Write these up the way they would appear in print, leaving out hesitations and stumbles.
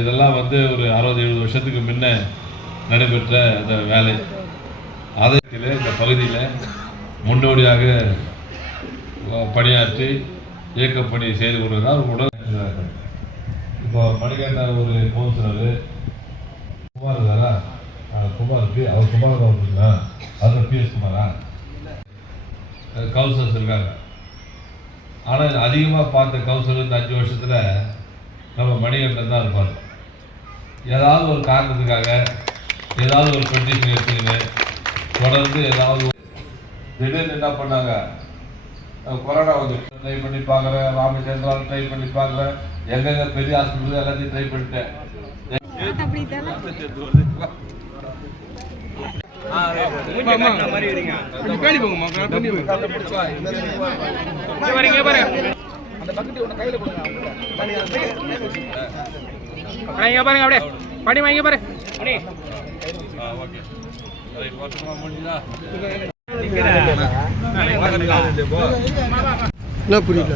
இதெல்லாம் வந்து ஒரு 60-70 வருஷத்துக்கு முன்ன நடைபெற்ற அந்த வேலை. அதற்கில் இந்த பகுதியில் முன்னோடியாக பணியாற்றி இயக்கப்பணி செய்து கொண்டிருந்தார். உடல் இப்போ மணிகண்டன் ஒரு கவுன்சிலர் குமார் தாரா, குமாருக்கு அவர் குமார் தான் வந்துருங்களா, அவர் PS குமாரா, கவுன்சிலர்ஸ் இருக்காங்க. ஆனால் அதிகமாக பார்த்த கவுன்சிலர் இந்த 5 வருஷத்தில் நம்ம மணிகண்டன் தான் இருப்பார். ஏதாவது ஒரு காரணத்துக்காக ஏதாவது ஒரு பெட்டிஷன் எடுத்துக்கின்னு தொடர்ந்து ஏதாவது திடீர்னு என்ன பண்ணாங்க, கொரோனா வந்து ட்ரை பண்ணி பார்க்குறேன், ராமச்சந்திராவில் ட்ரை பண்ணி பார்க்குறேன், எங்கெங்க பெரிய ஹாஸ்பிட்டல் எல்லாத்தையும் ட்ரை பண்ணிட்டேன். பாருங்க படி வாங்க பாரு. என்ன புரியல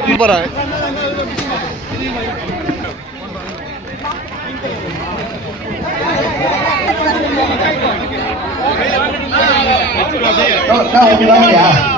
இங்க பாருங்க. Đâu, đâu, đâu, đâu,